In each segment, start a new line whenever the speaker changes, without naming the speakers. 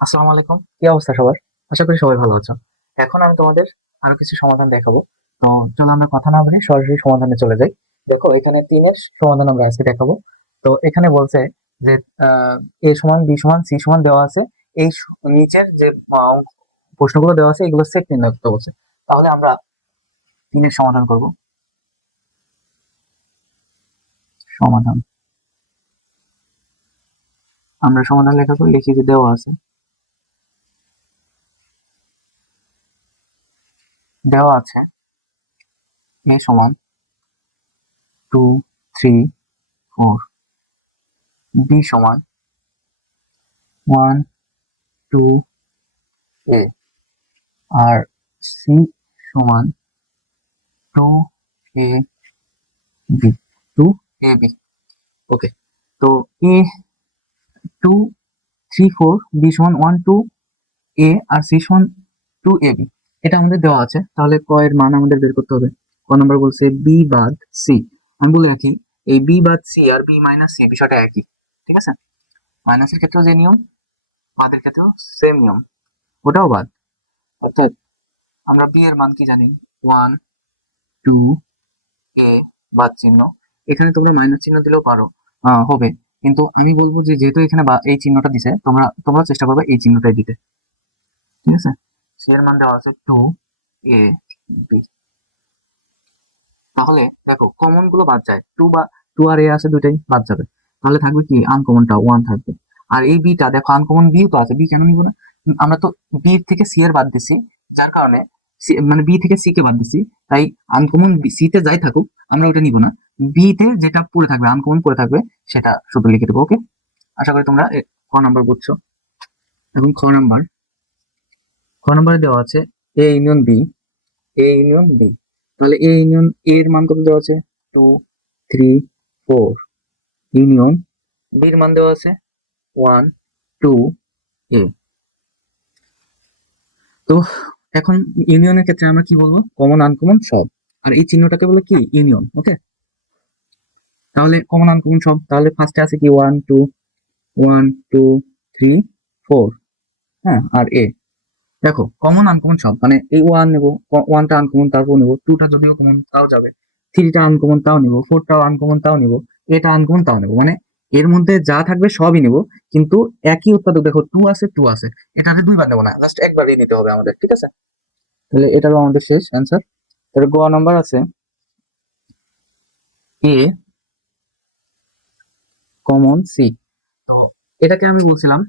আসসালামু আলাইকুম। কি অবস্থা সবার? আশা করি সবাই ভালো আছো। এখন আমি তোমাদের আরও কিছু সমাধান দেখাবো। তো চলো আমরা কথা না বলে সরাসরি সমাধানে চলে যাই। দেখো এখানে তিনের সমাধান আমরা আজকে দেখাবো। তো এখানে বলছে যে এ সমান বি সমান সি সমান দেওয়া আছে। এই নিচের যে প্রশ্নগুলো দেওয়া আছে এগুলো সেট নির্ণয় করতে বলছে। তাহলে আমরা তিনের সমাধান করব। সমাধান। আমরা সমাধান লেখা করে লিখি যে দেওয়া আছে। দেওয়া আছে। এ সমান টু থ্রি ফোর বি সমান ওয়ান টু এ আর সি সমান two A B two A B okay তো A two three four B সমান ওয়ান টু এ আর সি সমান টু এ বি এটা আমাদের দেওয়া আছে। তাহলে ক এর মান আমাদের বের করতে হবে। ক নাম্বার বলছে বি বাদ সি আমি বলে রাখি, এই বি বাদ সি আর বি মাইনাস সি বিষয়টা একই, ঠিক আছে? মাইনাসের ক্ষেত্রেও যে নিয়ম, বাদের ক্ষেত্রেও সেম নিয়ম। ওটাও বাদ। অর্থাৎ আমরা বি এর মান কি জানি? ওয়ান টু এ বাদ চিহ্ন। এখানে তোমরা মাইনাস চিহ্ন দিলেও পারো। হবে। কিন্তু আমি বলব যে যেহেতু এখানে এই চিহ্নটা দিছে, তোমরা তোমরা চেষ্টা করবে এই চিহ্নটাই দিতে। ঠিক আছে? সি এর মান দেওয়া আছে টু এ বি তাহলে দেখো কমনগুলো বাদ যায়। টু বা টু আর এ আছে দুইটাই বাদ যাবে। তাহলে থাকবে কি? আনকমনটা ওয়ান থাকবে। আর এই বিটা দেখো আনকমন বি তো আছে। বি কেন নিব না? আমরা তো বি থেকে সি এর বাদ দিছি, যার কারণে মানে বি থেকে সি কে বাদ দিছি। তাই আনকমন সি তে যাই থাকুক, আমরা ওটা নিব না। বি তে যেটা পড়ে থাকবে আনকমন পড়ে থাকবে, সেটা শুধু লিখে দেবো ওকে আশা করি তোমরা ক নাম্বার বুঝছ। এখন খ নাম্বার খ নাম্বারে দেওয়া আছে? A union B A union B তাহলে এ ইউনিয়ন এ এর মান কত দেওয়া আছে? Two three four union B এর মান দেওয়া আছে? ওয়ান টু এ তো এখন ইউনিয়নের ক্ষেত্রে আমরা কি বলব? কমন আনকমন সব। আর এই চিহ্নটাকে বলে কি? ইউনিয়ন ওকে তাহলে কমন আনকমন সব। তাহলে ফার্স্টে আছে কি? One two one two three four হ্যাঁ আর এ দেখো কমন আনকমন সব। মানে এই ওয়ান নেব ওয়ানটা আনকমন তারপর নেব টুটা যদিও কমন তাও যাবে। থ্রিটা আনকমন তাও নেব ফোরটাও আনকমন তাও নেব এটা আনকমন তাও নেব। মানে এর মধ্যে যা থাকবে সবই নেব, কিন্তু একই উৎপাদক, দেখো টু আছে টু আছে। এটাতে দুইবার নেব না জাস্ট একবারই নিতে হবে আমাদের, ঠিক আছে? তাহলে এটারও আমাদের শেষ অ্যান্সার তাহলে গোয়া নাম্বার আছে এ কমন সি তো এটাকে আমি বলছিলাম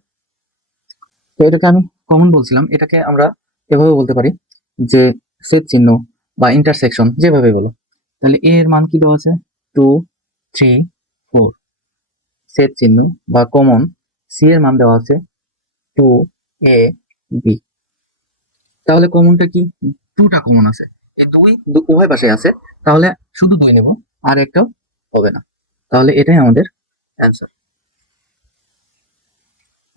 তো এটাকে আমি কমন বলছিলাম, এটাকে আমরা এভাবে বলতে পারি যে ছেদ চিহ্ন বা ইন্টারসেকশন যেভাবে বলো। তাহলে এর মান কি দেওয়া আছে? টু থ্রি ফোর ছেদ চিহ্ন বা কমন সি এর মান দেওয়া আছে টু এ বি তাহলে কমনটা কি? দুটা কমন আছে। এই দুই উভয় পাশে আছে, তাহলে শুধু দুই নেব, আর একটাও হবে না। তাহলে এটাই আমাদের অ্যান্সার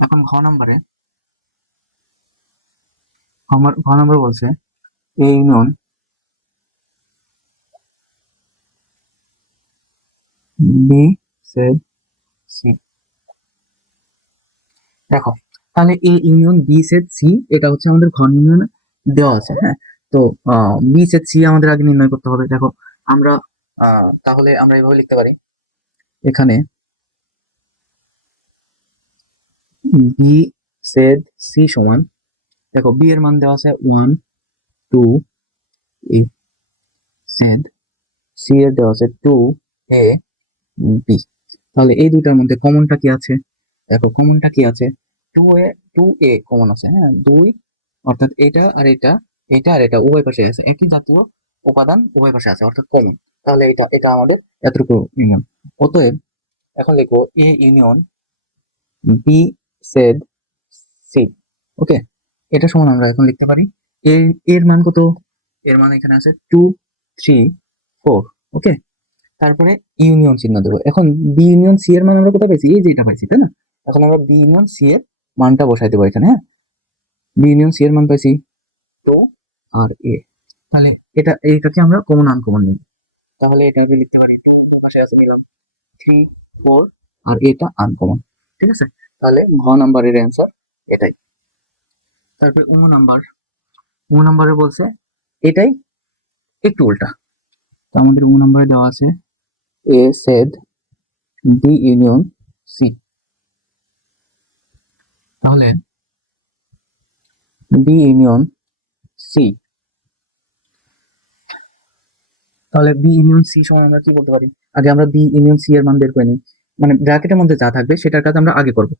এখন ঘ নম্বরে ঘ নম্বর বলছে, A union B, set, C. দেখো, তাহলে A union B set C, এটা হচ্ছে আমাদের ঘন ইউনিয়ন দেওয়া আছে হ্যাঁ? তো বি সেট সি আমাদের আগে নির্ণয় করতে হবে। দেখো, আমরা তাহলে আমরা এভাবে লিখতে পারি। এখানে বি, সেড, সি সমান দেখো বি এর মান দেওয়া আছে ওয়ান টু এই সেড সি এর দেওয়া আছে টু এ বি তাহলে এই দুটার মধ্যে কমনটা কি আছে? দেখো কমনটা কি আছে? টু এ টু এ কমন আছে হ্যাঁ? দুই, অর্থাৎ এটা আর এটা এটা আর এটা, উভয় পাশে আছে। একই জাতীয় উপাদান উভয় পাশে আছে, অর্থাৎ কম তাহলে এটা এটা আমাদের এতটুকু ইউনিয়ন অতএব এখন লিখব A union B set C okay এটা সমান আমরা এখন লিখতে পারি। এর এর মান কত? এর মান এখানে আছে টু থ্রি ফোর ওকে তারপরে ইউনিয়ন চিহ্ন দেবো। এখন বি ইউনিয়ন সি এর মান আমরা কোথায় পাইছি? এই যে এটা পাইছি, তাই না? এখন আমরা বি ইউনিয়ন সি এর মানটা বসাই দেবো এখানে হ্যাঁ? বি ইউনিয়ন সি এর মান পাইছি টু আর এ তাহলে এটা, এইটাকে আমরা কমন আনকমন নিই। তাহলে এটা আমি লিখতে পারি টু পাশে আছে নিলাম থ্রি ফোর আর এটা আনকমন ঠিক আছে? তাহলে ঘ নাম্বারের অ্যান্সার এটাই। তারপরে ও নাম্বার। ও নাম্বারে বলছে, এটাই একটু উল্টা। তো আমাদের ও নাম্বারে দেওয়া আছে A set B union C তাহলে বি ইউনিয়ন সি তাহলে বি ইউনিয়ন সি সমান আমরা কি বলতে পারি? আগে আমরা বি ইউনিয়ন সি এর মান বের করে নিই। মানে ব্র্যাকেটের মধ্যে যা থাকবে সেটার কাজ আমরা আগে করব।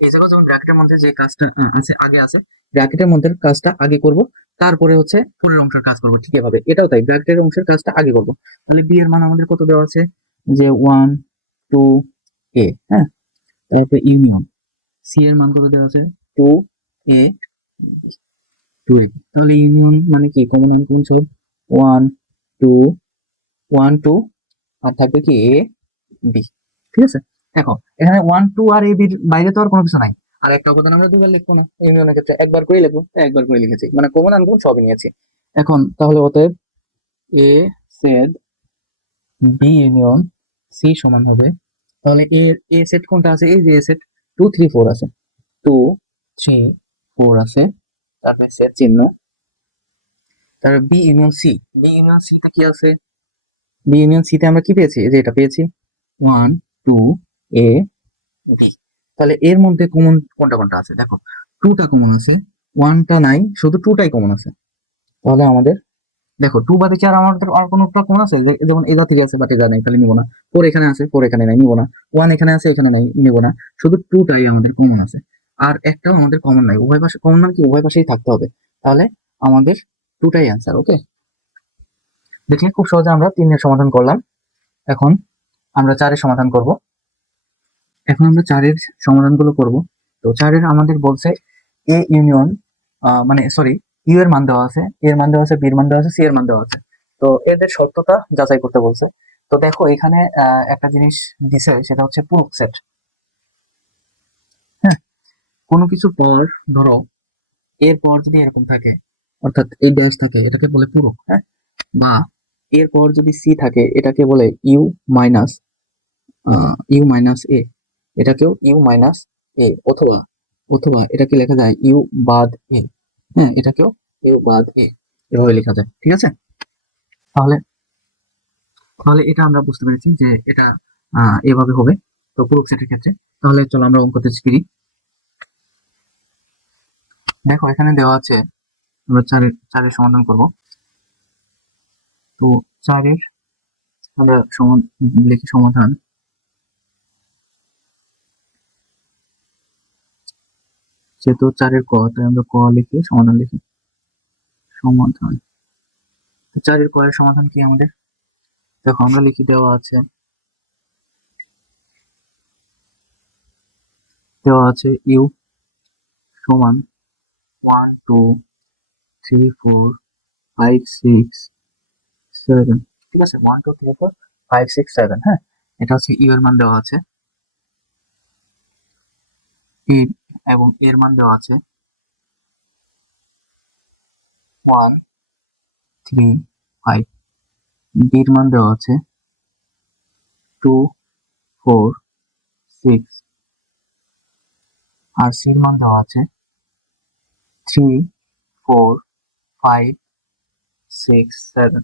এই জায়গায় যখন ব্র্যাকেটের মধ্যে যে কাজটা আছে, আগে আছে ব্র্যাকেটের মধ্যে কাজটা আগে করব, তারপরে হচ্ছে ফুলের অংশের কাজ করব, ঠিক এভাবে। এটাও তাই ব্র্যাকেটের অংশের কাজটা আগে করব। তাহলে বি এর মান আমাদের কত দেওয়া আছে? যে ওয়ান টু এ হ্যাঁ? তারপরে ইউনিয়ন সি এর মান কত দেওয়া আছে? টু এ টু এ তাহলে ইউনিয়ন মানে কি? কমন অঙ্ক কোন সব? ওয়ান টু ওয়ান টু আর থাকবে কি এ বি ঠিক আছে? দেখো, এখানে ওয়ান টু আর এ বির বাইরে তো আর কোনো কিছু নাই। আর একটা উপাদান আমরা দুবার লিখব না। ইউনিয়নের ক্ষেত্রে একবার করে লিখব। একবার করে লিখেছি। মানে কমন আনকমন সবই নিয়েছি। এখন তাহলে অতএব A set B union C সমান হবে। তাহলে এ এ সেট কোনটা আছে? এই যে A set two three four আছে। টু থ্রি ফোর আছে। তারপরে সেট চিহ্ন। তারপরে B union C B union C তে কি আছে? বি ইউনিয়ন সি তে আমরা কি পেয়েছি? যে এটা পেয়েছি। ওয়ান টু এ বি তাহলে এর মধ্যে কমন কোনটা কোনটা আছে? দেখো টুটা কমন আছে ওয়ানটা নাই, শুধু টুটাই কমন আছে। তাহলে আমাদের, দেখো টু বাদে আর আমাদের আর কোনো কমন আছে? যেমন এটা থেকে আছে বাট এটা নাই, তাহলে নিব না। ফোর এখানে আছে ফোর এখানে নাই, নিবো না। ওয়ান এখানে আছে এখানে নাই, নিবো না। শুধু টুটাই আমাদের কমন আছে। আর একটাও আমাদের কমন নাই। উভয় পাশে কমন মানে কি? উভয় পাশেই থাকতে হবে। তাহলে আমাদের টুটাই অ্যান্সার ওকে দেখলে খুব সহজে আমরা তিনের সমাধান করলাম। এখন আমরা চারের সমাধান করব। এখন আমরা চারের সমাধানগুলো করব। তো চারের আমাদের বলছে এ ইউনিয়ন মানে সরি ইউ এর মান দেওয়া আছে এ এর মান দেওয়া আছে বি এর মান দেওয়া আছে সি এর মান দেওয়া আছে। তো এদের সত্যতা যাচাই করতে বলছে। তো দেখো এখানে একটা জিনিস দিছে, সেটা হচ্ছে পূরক সেট হ্যাঁ কোনো কিছু পর, ধরো, এর পর যদি এরকম থাকে, অর্থাৎ এই ড্যাশ থাকে, এটাকে বলে পূরক হ্যাঁ? বা এর পর যদি সি থাকে, এটাকে বলে U minus U minus A এটাকেও ইউ মাইনাস এ অথবা অথবা এটাকে লেখা যায় ইউ বাদ এ। হ্যাঁ এটাকেও ইউ বাদ এ এভাবে লেখা যায়, ঠিক আছে? তাহলে তাহলে এটা আমরা বুঝতে পেরেছি যে এটা এভাবে হবে। তো পূরক সেটের ক্ষেত্রে, তাহলে চলো আমরা অঙ্কতে ফিরি দেখো, এখানে দেওয়া আছে, আমরা চারের চারের সমাধান করব। তো চারের, আমরা সমান, লিখি সমাধান। যেহেতু চারের ক, তাই আমরা ক লিখি, সমাধান লিখি। সমাধান। চারের কয়ের সমাধান কি আমাদের? দেখো, আমরা লিখি দেওয়া আছে। দেওয়া আছে ইউ সমান one two three four five six seven ঠিক আছে? One two three four five six seven হ্যাঁ? এটা হচ্ছে ইউ এর মান দেওয়া আছে। এবং এর মান দেওয়া আছে ওয়ান থ্রি ফাইভ বির মান দেওয়া আছে টু ফোর সিক্স আর সির মান দেওয়া আছে three four five six seven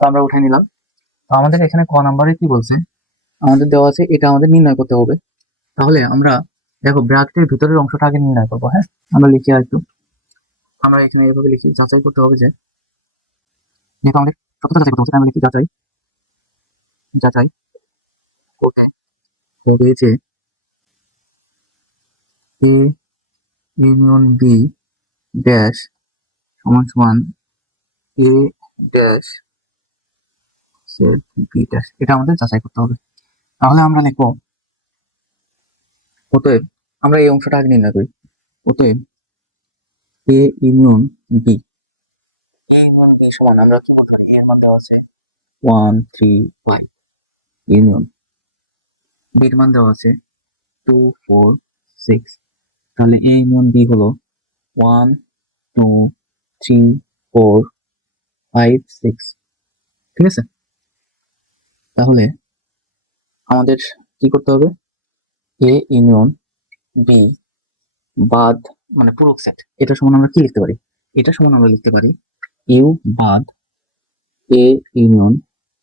আমরা উঠে নিলাম। তো আমাদের এখানে ক নাম্বারে কি বলছে? আমাদের দেওয়া আছে, এটা আমাদের নির্ণয় করতে হবে। তাহলে আমরা দেখো ব্র্যাকেটের ভিতরের অংশটা আগে নির্ণয় করব হ্যাঁ? আমরা লিখি আর একটু। আমরা এখানে এভাবে লিখি, যাচাই করতে হবে যে যেহেতু আমাদের সত্যতা যাচাই করতে হবে আমরা লিখি, যাচাই। যাচাই করতে হবে যে এ ইউনিয়ন বি ড্যাশ সমান সমান A dash set B dash এটা আমাদের যাচাই করতে হবে। তাহলে আমরা লিখব, অতএব আমরা এই অংশটা আগে নির্ণয় করি। অতএব A union B A union B সমান, আমরা কি বলতে এর দেওয়া আছে ওয়ান থ্রি ফাইভ ইউনিয়ন বির মান দেওয়া আছে টু ফোর সিক্স তাহলে এ ইউনিয়ন বি হলো one two three four five six ঠিক আছে? তাহলে আমাদের কি করতে হবে? এ ইউনিয়ন বি বাদ মানে পূরক সেট এটা সমান আমরা কি লিখতে পারি? এটা সমান আমরা লিখতে পারি ইউ বাদ এ ইউনিয়ন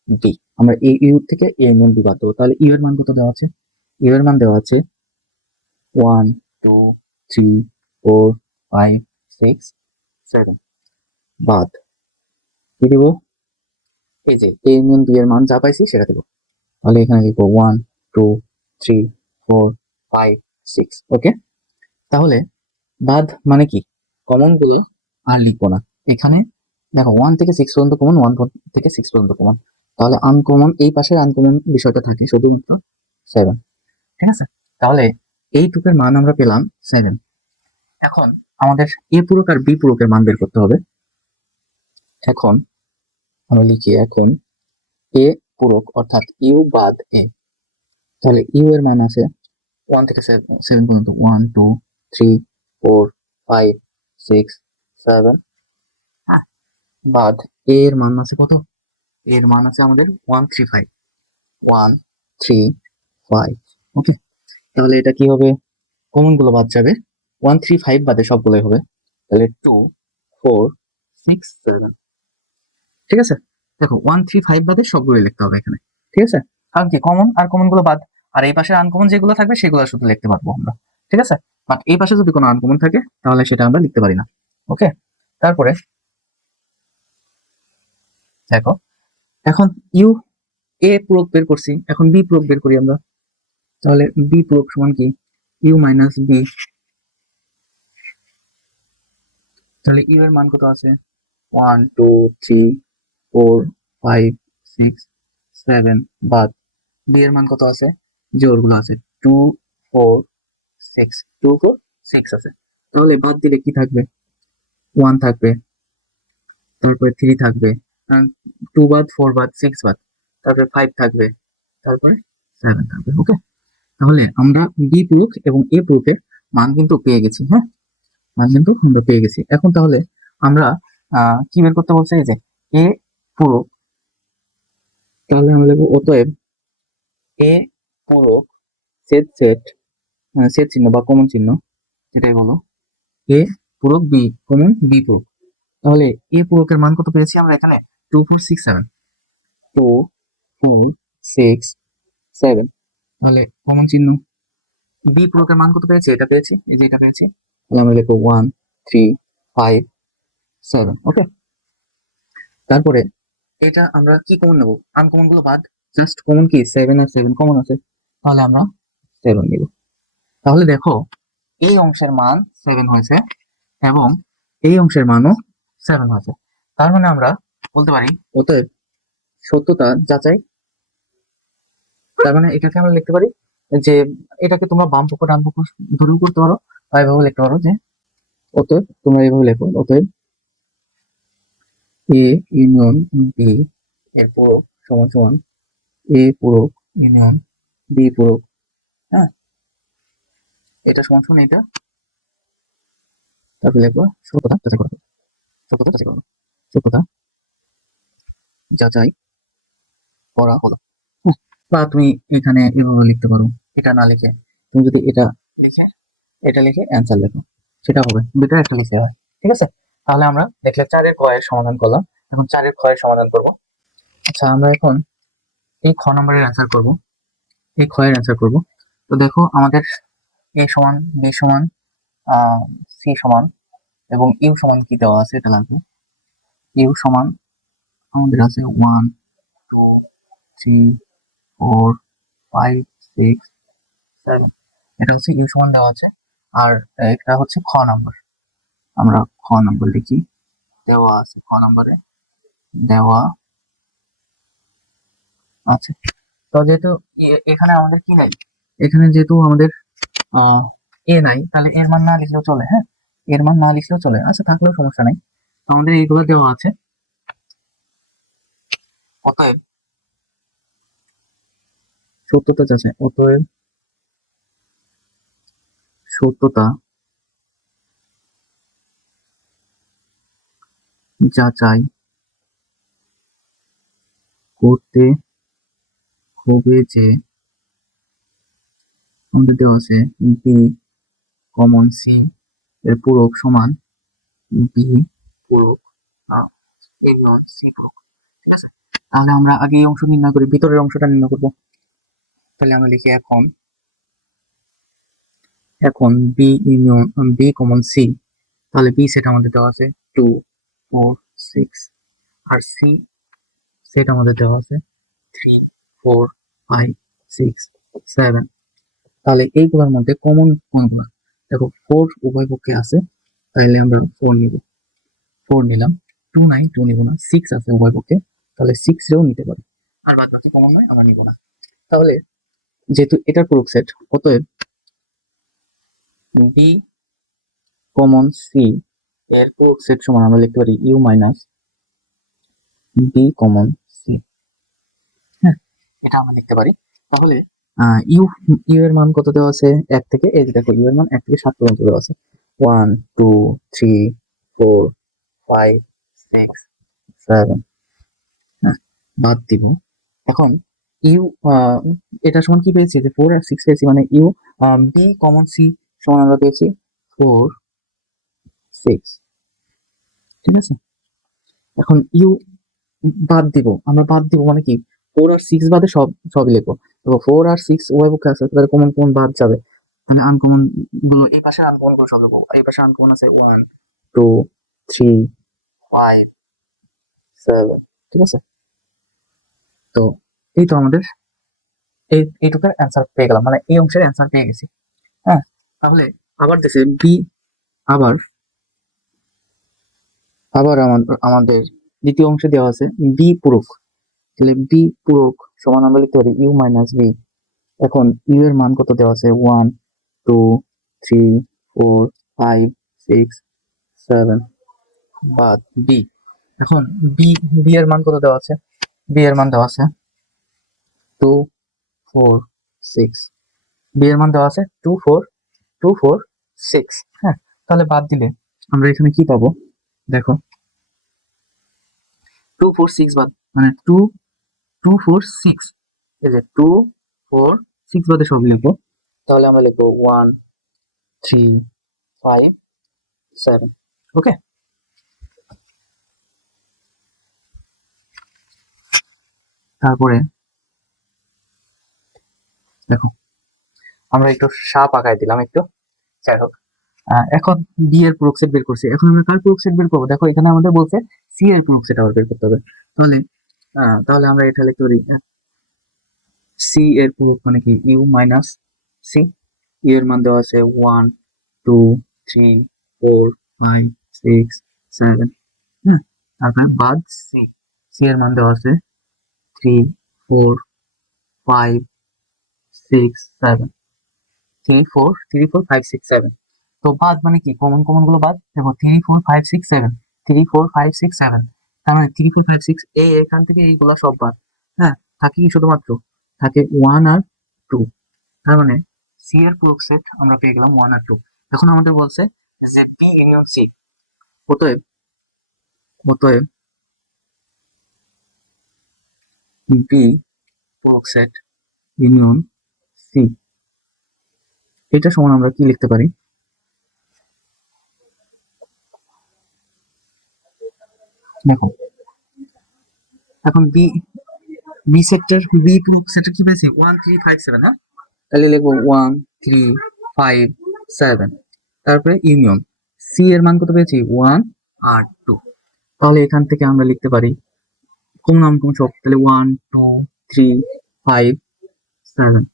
বি আমরা এ ইউ থেকে এ ইউনিয়ন বি বাদ দেবো। তাহলে ইউ এর মান কত দেওয়া আছে? ইউ এর মান দেওয়া আছে one two three four five six seven বাদ। কি দিব? এই যে এ ইউনিয়ন বি এর মান যা পাইছি সেটা দেবো। তাহলে এখানে লিখব one two three four five six okay তাহলে বাদ মানে কি? কমনগুলো আর লিখব না। এখানে দেখো ওয়ান থেকে সিক্স পর্যন্ত কমন ওয়ান ফোর থেকে সিক্স পর্যন্ত কমন তাহলে আনকমন এই পাশের আনকমন বিষয়টা থাকে শুধুমাত্র সেভেন ঠিক আছে? তাহলে এই টুকের মান আমরা পেলাম সেভেন এখন আমাদের এ পূরক আর বি পূরকের মান বের করতে হবে। এখন আমরা লিখি এখন এ পূরক, অর্থাৎ ইউ বাদ এ। তাহলে ইউ এর মান আছে ওয়ান থেকে সেভেন পর্যন্ত one two three four five six seven বাদ এ এর মান আছে কত? এর মান আছে আমাদের one three five one three five okay তাহলে এটা কি হবে? কমনগুলো বাদ যাবে। ওয়ান থ্রি ফাইভ বাদে সবগুলোই হবে। তাহলে টু ফোর সিক্স সেভেন ঠিক আছে? দেখো ওয়ান থ্রি ফাইভ বাদে সবগুলোই লিখতে হবে এখানে, ঠিক আছে? কারণ কি? কমন আর কমনগুলো বাদ। আর এই পাশে আনকমন যেগুলো থাকবে, সেগুলো শুধু লিখতে পারব আমরা, ঠিক আছে? বাট এই পাশে যদি কোনো আনকমন থাকে, তাহলে সেটা আমরা লিখতে পারি না ওকে তারপরে, দেখো, এখন ইউ এ পূরক বের করছি, এখন বি পূরক বের করি আমরা, তাহলে বি পূরক সমান কি? ইউ মাইনাস বি তাহলে ইউ এর মান কত আছে? One two three four five six seven বাদ। বি এর মান কত আছে? যে ওরগুলো আছে। Two four six two four six আছে। তাহলে বাদ দিলে কি থাকবে? ওয়ান থাকবে। তারপরে থ্রি থাকবে। টু বাদ ফোর বাদ সিক্স বাদ। তারপরে ফাইভ থাকবে। তারপরে সেভেন থাকবে ওকে তাহলে আমরা বি প্রুফ এবং এ প্রুফে মান কিন্তু পেয়ে গেছি হ্যাঁ? মান কিন্তু আমরা পেয়ে গেছি। এখন তাহলে আমরা কি বের করতে বলছে? যে এ পূরক, তাহলে আমরা লিখব অতএব এ পূরক সেট সেট সেট চিহ্ন বা কমন চিহ্ন এটাই বলো, এ পূরক, বি কমন, বি পূরক। তাহলে এ পূরকের মান কত পেয়েছি আমরা এখানে? Two four six seven. Two four six seven. তাহলে কমন চিহ্ন। বি পূরকের মান কত পেয়েছি? এটা পেয়েছি, এই যে এটা পেয়েছি। তাহলে আমরা লিখব one three five seven, okay? তারপরে এটা আমরা কি কমন নেব? আনকমনগুলো বাদ। জাস্ট কমন কি? সেভেন আর সেভেন কমন আছে। তাহলে আমরা সেভেন নিব। তাহলে দেখো, এই অংশের মান সেভেন হয়েছে এবং এই অংশের মানও সেভেন হয়েছে। তার মানে আমরা বলতে পারি, অতএব সত্যতা যাচাই, তার মানে এটাকে আমরা লিখতে পারি যে এটাকে তোমরা বাম পক্ষ, ডান পক্ষ ধরেও করতে পারো, বা এভাবে লিখতে পারো যে, অতএব তোমরা এভাবে লেখো, অতএব এ ইউনিয়ন বি এর পুরো সমান সমান এ পূরক ইউনিয়ন বি পূরক হ্যাঁ? এটা সমান সমান এটা তারপরে লিখব সত্যতা যাচাই করো। সত্যতা যাচাই করো। সত্যতা যাচাই করা হলো। হ্যাঁ, বা তুমি এখানে এভাবে লিখতে পারো। এটা না লিখে তুমি যদি এটা লিখে? এটা লিখে অ্যান্সার লেখো। সেটা হবে। দুটো একটা লিখে হয়। ঠিক আছে? তাহলে আমরা দেখলে চারের কয়ের সমাধান করলাম। এখন চারের ক্ষয়ের সমাধান করব। আচ্ছা আমরা এখন এই খ নম্বরের অ্যান্সার করব। এই ক্ষয়ের অ্যান্সার করব। তো দেখো, আমাদের এ সমান বি সমান সি সমান এবং ইউ সমান কি দেওয়া আছে এটা লাগবে। ইউ সমান আমাদের আছে one two three four five six seven এটা হচ্ছে ইউ সমান দেওয়া আছে। আর এটা হচ্ছে খ নাম্বার। আমরা খ নম্বর লিখি। দেওয়া আছে খ নম্বরে। দেওয়া আছে। তো যেহেতু এখানে আমাদের কি নাই? এখানে যেহেতু আমাদের আহ, এ নাই তাহলে এর মান না লিখলেও চলে হ্যাঁ? এর মান না লিখলেও চলে আচ্ছা থাকলেও সমস্যা নাই। তো আমাদের এইগুলো দেওয়া আছে। অতএব সত্যতা যাচাই অতএব সত্যতা যাচাই করতে হবে যে আমাদের দেওয়া আছে বি কমন সি এর পূরক সমান বি পূরক সি পূরক। ঠিক আছে? তাহলে আমরা আগে অংশ নির্ণয় করি, ভিতরের অংশটা নির্ণয় করব। তাহলে আমরা লিখি এখন এখন B union B common C তাহলে বি সেট আমাদের দেওয়া আছে টু ফোর সিক্স আর সি। সেট আমাদের দেওয়া আছে। Three four five six seven. তাহলে এইগুলোর মধ্যে কমন কোনগুলো দেখো ফোর উভয় পক্ষে আছে তাহলে আমরা ফোর নিব। ফোর নিলাম। টু নাই টু নিব না। সিক্স আছে উভয় পক্ষে তাহলে সিক্স রেও নিতে পারি। আর বাদ বাকি কমন নয় আমরা নিব না। তাহলে যেহেতু এটার প্রুফ সেট অতএব বি কমন সি এর সেট সমান, আমরা লিখতে পারি U minus B common C হ্যাঁ এটা আমরা লিখতে পারি। তাহলে ইউ ইউ এর মান কত দেওয়া আছে? এক থেকে, এই দেখো ইউ এর মান এক থেকে সাত পর্যন্ত দেওয়া আছে। One two three four five six seven বাদ দিব। এখন ইউ এটা সমান কি পেয়েছি? যে ফোর আর সিক্স পেয়েছি মানে ইউ বি কমন সি সমান আমরা পেয়েছি। ফোর সিক্স ঠিক আছে? এখন ইউ বাদ দিব, আমরা বাদ দিব মানে কি? ফোর আর সিক্স বাদে সব, সবই লিখব। তো ফোর আর সিক্স উভয় পক্ষে আছে, তাহলে কমন কমন বাদ যাবে। মানে আনকমনগুলো এই পাশে আনকমনগুলো সব লিখব। এই পাশে আনকমন আছে one two three five seven ঠিক আছে? তো এই তো আমাদের এই, এইটুকুর অ্যান্সার পেয়ে গেলাম। মানে এই অংশের অ্যান্সার পেয়ে গেছি। হ্যাঁ তাহলে আবার দেখছি বি আবার আবার আমাদের দ্বিতীয় অংশে দেওয়া আছে বি পূরক। তাহলে বি পূরক সমান আমরা লিখতে পারি ইউ মাইনাস বি এখন ইউ এর মান কত দেওয়া আছে? One two three four five six seven বাদ বি এখন বি বি এর মান কত দেওয়া আছে? বি এর মান দেওয়া আছে টু ফোর সিক্স বি এর মান দেওয়া আছে two four two four six হ্যাঁ তাহলে বাদ দিলে আমরা এখানে কি পাবো? দেখো টু ফোর সিক্স বাদ। মানে টু টু ফোর সিক্স এই যে টু ফোর সিক্স বাদে সব লিখব। তাহলে আমরা লিখব one three five seven okay তারপরে দেখো আমরা একটু সাপ আঁকায় দিলাম একটু। যাই হোক। এখন বি এর প্রুফ বের করছি। এখন আমরা কার প্রুফ সেট বের করব? দেখো এখানে আমাদের বলছে সি এর প্রুফ সেট আবার বের করতে হবে। তাহলে তাহলে আমরা এটা লিখতে পারি সি এর প্রুফ মানে কি? ইউ মাইনাস সি ইউ এর মান দেওয়া আছে one two three four five six seven হ্যাঁ তারপরে বাদ সি সি এর মান দেওয়া আছে three four five six seven three four three four five six seven তো বাদ মানে কি? কমন কমনগুলো বাদ। দেখো three four five six seven three four five six seven তার মানে থ্রি ফোর ফাইভ সিক্স এই এখান থেকে এইগুলো সব বাদ। হ্যাঁ থাকে কি শুধুমাত্র? থাকে ওয়ান আর টু তার মানে সি এর প্রুফ সেট আমরা পেয়ে গেলাম ওয়ান আর টু এখন আমাদের বলছে যে বি ইউনিয়ন সি অতএব অতএব B proof set union C এটা সমান আমরা কি লিখতে পারি? দেখো। এখন B B sector B proof sector কি পেয়েছি? ওয়ান থ্রি ফাইভ সেভেন হ্যাঁ? তাহলে লিখব ওয়ান থ্রি ফাইভ সেভেন তারপরে ইউনিয়ন সি এর মান কত পেয়েছি? ওয়ান আর টু তাহলে এখান থেকে আমরা লিখতে পারি কম নাম কম সব? তাহলে one two three five seven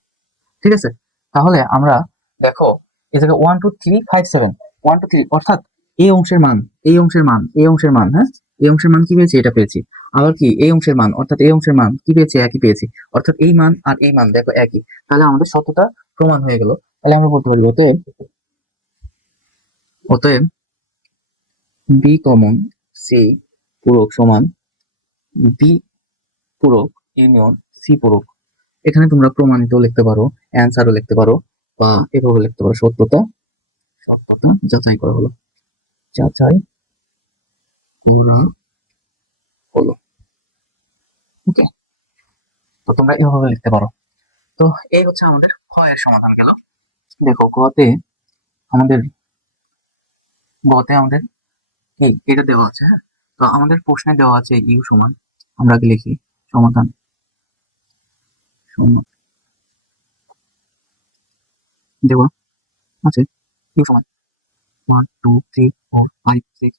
ঠিক আছে? তাহলে আমরা দেখো, এই জায়গায় one two three five seven one two three অর্থাৎ এই অংশের মান এই অংশের মান এই অংশের মান হ্যাঁ? এই অংশের মান কি পেয়েছি? এটা পেয়েছি। আবার কি? এই অংশের মান, অর্থাৎ এই অংশের মান কি পেয়েছি? একই পেয়েছি। অর্থাৎ এই মান আর এই মান, দেখো একই। তাহলে আমাদের সত্যতা প্রমাণ হয়ে গেল। তাহলে আমরা বলতে পারি, অতএব অতএব বি কমন সি পূরক সমান বি পূরক ইউনিয়ন সি পূরক। এখানে তোমরা প্রমাণিত লিখতে পারো অ্যান্সারও লিখতে পারো, বা এভাবে লিখতে পারো সত্যতা। সত্যতা যাচাই করা হলো। যাচাই হলো ওকে তো তোমরা এভাবে লিখতে পারো। তো এই হচ্ছে আমাদের খ এর সমাধান গেল। দেখো গতে আমাদের গতে আমাদের কি? এটা দেওয়া আছে হ্যাঁ? তো আমাদের প্রশ্নে দেওয়া আছে ইউ সমান। আমরা আগে লিখি? সমাধান। সমান দেওয়া আছে? ইউ সমান। One two three four five six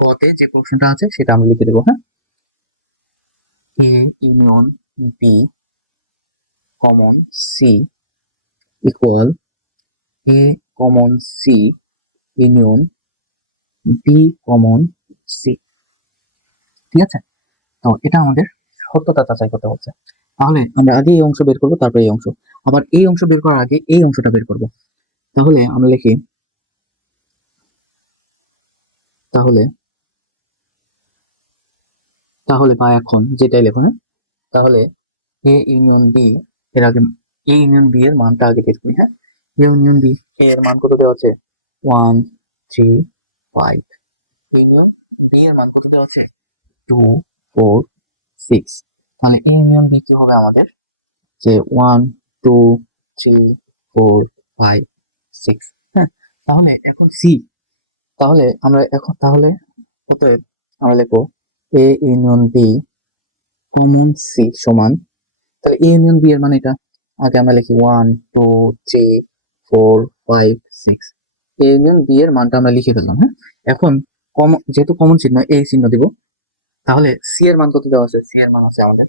গতে যে প্রশ্নটা আছে সেটা আমরা লিখে দেবো হ্যাঁ? A union B common C equal A common C union B common C ঠিক আছে? তো এটা আমাদের সত্যতা যাচাই করতে হচ্ছে। তাহলে আমরা আগে এই অংশ বের করব, তারপর এই অংশ। আবার এই অংশ বের করার আগে এই অংশটা বের করব। তাহলে আমরা লিখি তাহলে তাহলে বা এখন যেটাই লেখো হ্যাঁ? তাহলে এ ইউনিয়ন বি এর আগে এ ইউনিয়ন বি এর মানটা আগে বের করি হ্যাঁ? এ ইউনিয়ন বি এর মান কত দেওয়া আছে? One three five union B এর মান কত দেওয়া আছে? টু ফোর সিক্স তাহলে এ ইউনিয়ন বি কি হবে আমাদের? যে one two three four five six হ্যাঁ? তাহলে এখন সি তাহলে আমরা এখন, তাহলে অতএব আমরা লিখব A union B common C সমান। তাহলে এ ইউনিয়ন বি এর মানে এটা। আগে আমরা লিখি one two three four five six A union B এর মানটা আমরা লিখে ফেললাম হ্যাঁ? এখন কমন যেহেতু কমন চিহ্ন এই চিহ্ন দিব। তাহলে সি এর মান কত দেওয়া আছে? সি এর মান আছে আমাদের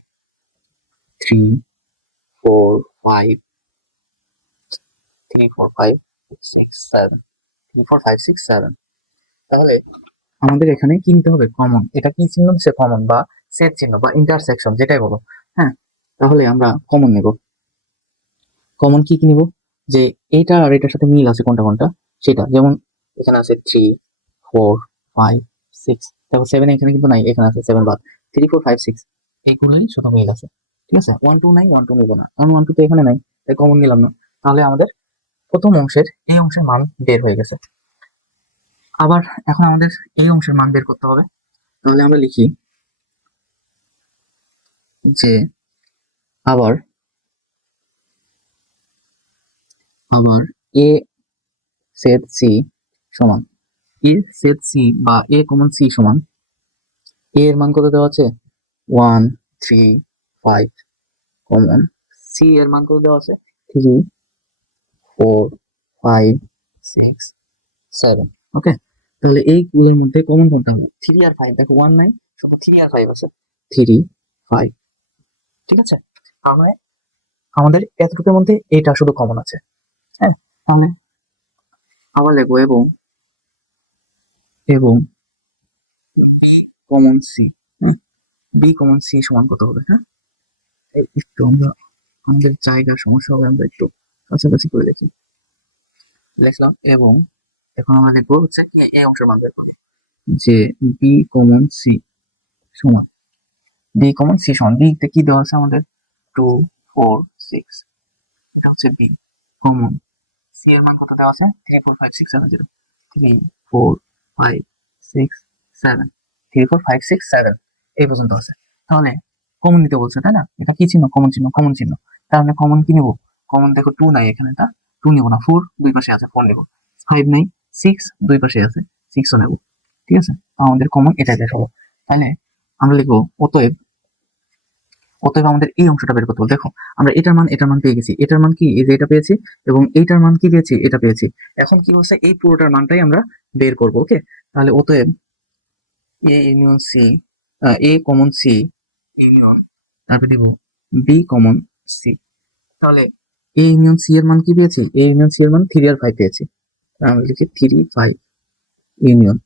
three four five three four five six seven three four five six seven তাহলে আমাদের এখানে কি নিতে হবে কমন এটা কি চিহ্ন সে কমন বা সেট চিহ্ন বা ইন্টারসেকশন যেটাই বলো। হ্যাঁ তাহলে আমরা কমন নেব। কমন কি কি নিব? যে এইটা আর এটার সাথে মিল আছে কোনটা কোনটা? সেটা। যেমন এখানে আছে থ্রি ফোর ফাইভ সিক্স দেখো সেভেন এখানে কিন্তু নাই, এখানে আছে সেভেন বাদ। থ্রি ফোর ফাইভ সিক্স এইগুলোই শুধু মিল আছে। ঠিক আছে? ওয়ান টু নাই ওয়ান টু নিব না। কারণ ওয়ান টু তো এখানে নাই, তাই কমন নিলাম না। তাহলে আমাদের প্রথম অংশের এই অংশের মান বের হয়ে গেছে। আবার এখন আমাদের এই অংশের মান বের করতে হবে। তাহলে আমরা লিখি যে আবার আবার এ সেট সি সমান এ সেট সি বা এ কমন সি সমান এ এর মান কত দেওয়া আছে? One three five common C এর মান কত দেওয়া আছে? Three four five six seven okay তাহলে এইগুলোর মধ্যে কমন কোনটা হবে? থ্রি আর ফাইভ দেখো ওয়ান নাই শুধু থ্রি আর ফাইভ আছে। থ্রি ফাইভ ঠিক আছে? মানে আমাদের এতটুকুর মধ্যে এটা শুধু কমন আছে। হ্যাঁ? তাহলে আবার লিখব এবং এবং বি কমন সি হ্যাঁ? বি কমন সি সমান কত হবে হ্যাঁ? একটু আমরা আমাদের জায়গার সমস্যা হবে আমরা একটু কাছাকাছি করে দেখি। লিখলাম এবং এখন আমরা লিখব হচ্ছে কি এই অংশের মান বের করব। যে বি কমন সি সমান। বি কমন সি সমান। বি তে কি দেওয়া আছে আমাদের? টু ফোর সিক্স এটা হচ্ছে বি কমন সি এর মান কত দেওয়া আছে? Three four five six seven zero three four five six seven three four five six seven এই পর্যন্ত আছে। তাহলে কমন নিতে বলছে, তাই না? এটা কি চিহ্ন? কমন চিহ্ন কমন চিহ্ন। তাহলে কমন কি নেব? কমন দেখো টু নাই এখানে, তা। টু নেব না। ফোর দুই পাশে আছে ফোর নেব। ফাইভ নেই। সিক্স দুই পাশে আছে সিক্সও নেব, ঠিক আছে? আমাদের কমন এটাই বের হব তাহলে আমরা লিখব অতএব অতএব আমাদের এই অংশটা বের করতে হবে। দেখো, আমরা এটার মান এটার মান পেয়ে গেছি। এটার মান কি? এই যে এটা পেয়েছি এবং এইটার মান কি পেয়েছি? এটা পেয়েছি। এখন কি হচ্ছে? এই পুরোটার মানটাই আমরা বের করব ওকে তাহলে অতএব A union C A common C union তারপরে দিব বি কমন সি তাহলে এ ইউনিয়ন সি এর মান কি পেয়েছি? এ ইউনিয়ন সি এর মান থ্রি আর ফাইভ পেয়েছি। তাহলে লিখি থ্রি ফাইভ ইউনিয়ন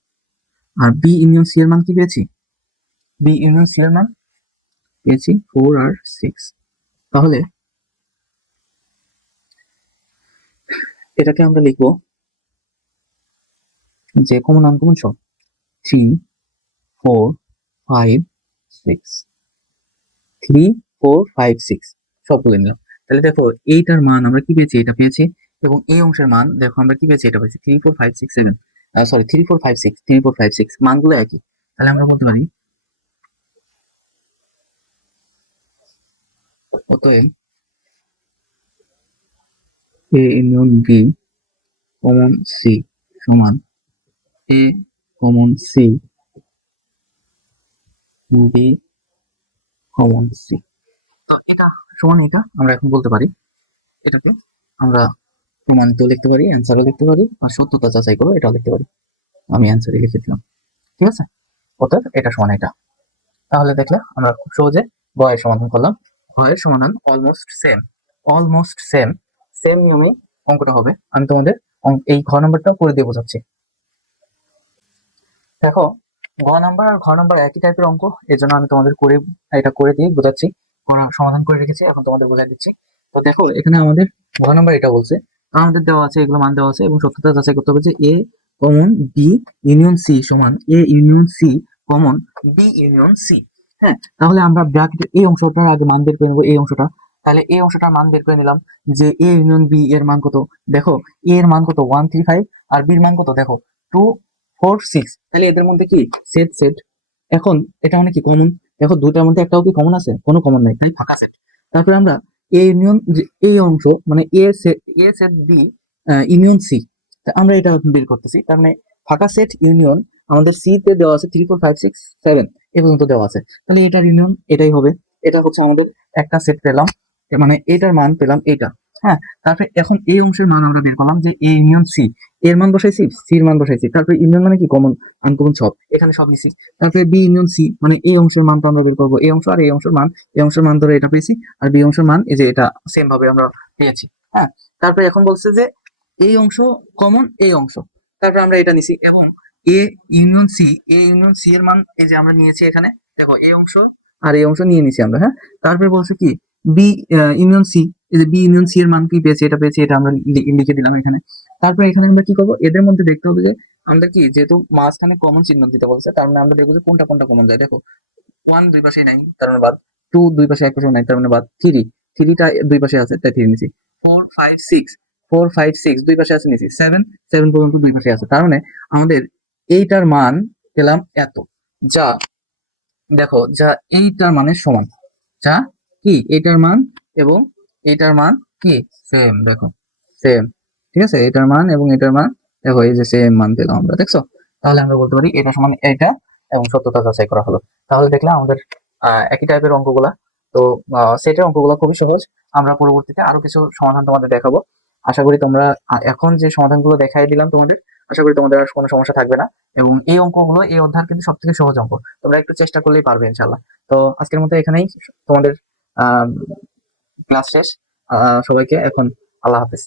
আর বি ইউনিয়ন সি এর মান কি পেয়েছি? বি ইউনিয়ন সি এর মান পেয়েছি ফোর আর সিক্স তাহলে এটাকে আমরা লিখব যে কমন আনকমন সব three four five six three four five six সবগুলো নিলাম। তাহলে দেখো, এইটার মান আমরা কি পেয়েছি? এটা পেয়েছি এবং এই অংশের মান, দেখো আমরা কি পেয়েছি? এটা পেয়েছি three four five six seven sorry three four five six three four five six মানগুলো একই। তাহলে আমরা বলতে পারি, অতএব A union B common C সমান A common C B common C এটা সমান এটা, আমরা এখন বলতে পারি, এটাকে আমরা প্রমাণিত লিখতে পারি অ্যান্সারও লিখতে পারি, আর সত্যতা যাচাই করে, এটাও লিখতে পারি। আমি অ্যান্সারই লিখে দিলাম। ঠিক আছে? অতএব এটা সমান এটা। তাহলে দেখলে আমরা খুব সহজে গয়ের সমাধান করলাম। গয়ের সমাধান almost same almost same same নিয়মে অঙ্কটা হবে। আমি তোমাদের এই ঘ নাম্বারটা করে দিয়ে বোঝাচ্ছি। দেখো গ নাম্বার আর ঘ নাম্বার একই টাইপের অঙ্ক এর জন্য আমি তোমাদের করে, এটা করে দিয়ে বোঝাচ্ছি। সমাধান করে রেখেছি, এখন তোমাদের বোঝাই দিচ্ছি। তো দেখো, এখানে আমাদের ঘ নাম্বার এটা বলছে আমাদের দেওয়া আছে এগুলো মান দেওয়া আছে এবং সত্যতা যাচাই করতে হবে যে A common B union C সমান। A union C common B union C হ্যাঁ তাহলে আমরা ব্র্যাকেটের এই অংশটার আগে মান বের করে নেব এই অংশটা। তাহলে এই অংশটার মান বের করে নিলাম যে এ ইউনিয়ন বি এর মান কত? দেখো এ এর মান কত? ওয়ান থ্রি ফাইভ আর বির মান কত? দেখো টু ফোর সিক্স তাহলে এদের মধ্যে কি? সেট সেট এখন, এটা মানে কি কমন দেখো দুটার মধ্যে একটাও কি কমন আছে? কোনো কমন নাই, তাই ফাঁকা সেট তারপরে আমরা এ ইউনিয়ন এই অংশ মানে A A set B union C আমরা এটা বের করতেছি। তার মানে ফাঁকা সেট ইউনিয়ন আমাদের সি তে দেওয়া আছে three four five six seven এ পর্যন্ত দেওয়া আছে। তাহলে এটার ইউনিয়ন এটাই হবে। এটা হচ্ছে আমাদের একটা সেট পেলাম। মানে এটার মান পেলাম এটা। হ্যাঁ তারপরে এখন এই অংশের মান আমরা বের করলাম যে এ ইউনিয়ন সি এর মান বসাইছি সির মান বসাইছি, তারপরে ইউনিয়ন মানে কি? কমন আনকমন সব। এখানে সব নিছি। তারপরে বি ইউনিয়ন সি মানে এই অংশের মান তো আমরা বের করব। এই অংশ আর এই অংশের মান, এই অংশের মান ধরে এটা পেয়েছি, আর বি অংশের মান এই যে এটা সেম ভাবে আমরা পেয়েছি। হ্যাঁ তারপরে এখন বলছে যে এই অংশ কমন এই অংশ। তারপরে আমরা এটা নিছি এবং A union C A union C এর মান এই যে আমরা নিয়েছি এখানে, দেখো, এই অংশ আর এই অংশ নিয়ে নিছি আমরা হ্যাঁ? তারপরে বলছে কি? বি ইউনিয়ন সি এই বি ইউনিয়ন সি এর মান কি পেয়েছি, এটা পেয়েছি, এটা আমরা লিখে দিলাম এখানে। তারপরে এখানে আমরা কি করব? এদের মধ্যে দেখতে হবে যে আমাদের কি, যেহেতু মাঝখানে কমন চিহ্ন দিতে বলছে, তার মানে আমরা দেখব যে কোনটা কোনটা কমন যায়। দেখো ওয়ান দুই পাশে নাই, তার মানে বাদ টু দুই পাশে এক পাশে নাই, তার মানে বাদ থ্রি থ্রিটা দুই পাশে আছে, তাই থ্রি নিছি। Four five six four five six দুই পাশে আছে নিছি। সেভেন সেভেন পর্যন্ত দুই পাশে আছে। তার মানে আমাদের এইটার মান পেলাম এত। যা, দেখো, যা এইটার মানের সমান। যা কি? এইটার মান এবং এইটার মান কি? সেম দেখো। সেম ঠিক আছে? এটার মান এবং এটার মান, দেখো, এই যে সেম মান পেলাম আমরা, দেখছ? তাহলে আমরা বলতে পারি এটা সমান এটা এবং সত্যতা যাচাই করা হলো। তাহলে দেখলাম আমাদের একই টাইপের অঙ্কগুলা। তো সেটের অঙ্কগুলো খুবই সহজ। আমরা পরবর্তীতে আরও কিছু সমাধান তোমাদের দেখাবো। আশা করি তোমরা এখন যে সমাধানগুলো দেখাই দিলাম তোমাদের, আশা করি তোমাদের আর কোনো সমস্যা থাকবে না। এবং এই অঙ্কগুলো, এই অধ্যায় কিন্তু সব থেকে সহজ অঙ্ক। তোমরা একটু চেষ্টা করলেই পারবে ইনশাল্লাহ তো, আজকের মতো এখানেই তোমাদের ক্লাস শেষ। সবাইকে এখন আল্লাহ হাফেজ।